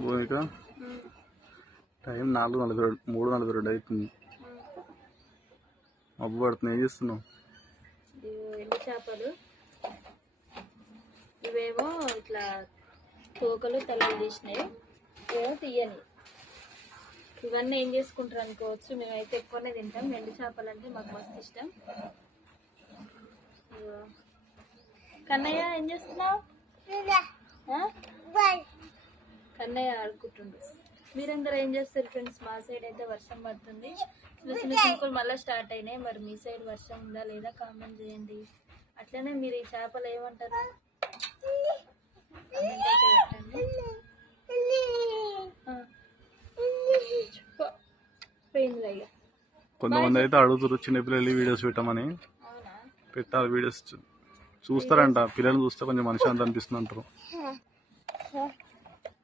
భూమిక time 4:42 3:42 అవుతుంది. మబ్బు పడుతుంది. ఏం చేస్తున్నావు? ఎండు చేపలు ఇవేమో ఇట్లా తోకలు తలలు తీసినాయి, ఏమో తీయని. ఇవన్నీ ఏం చేసుకుంటారు అనుకోవచ్చు, మేమైతే ఎక్కువనే తింటాం. ఎండు చేపలు అంటే మాకు మస్తు ఇష్టం. కన్నయ్య ఏం చేస్తున్నావు? కన్నయ్య ఆడుకుంటుండు. మీరందరూ ఏం చేస్తారు ఫ్రెండ్స్? మా సైడ్ అయితే వర్షం పడుతుంది, చిన్న చిన్న చినుకులు మళ్ళీ స్టార్ట్ అయినాయి. మరి మీ సైడ్ వర్షం ఉందా లేదా కామెంట్ చేయండి. అట్లనే మీరు ఈ చేపలు ఏమంటారు కామెంట్ అయితే పెట్టండి. పోయింది అయ్యా. కొంతమంది అయితే అడుగుతారు చిన్నపిల్లలు వీడియోస్ పెట్టమని. అవునా? పెట్టాలి, వీడియోస్ చూస్తారంట. పిల్లలు చూస్తే కొంచెం మనశ్శాంతి అనిపిస్తుంది అంటారు.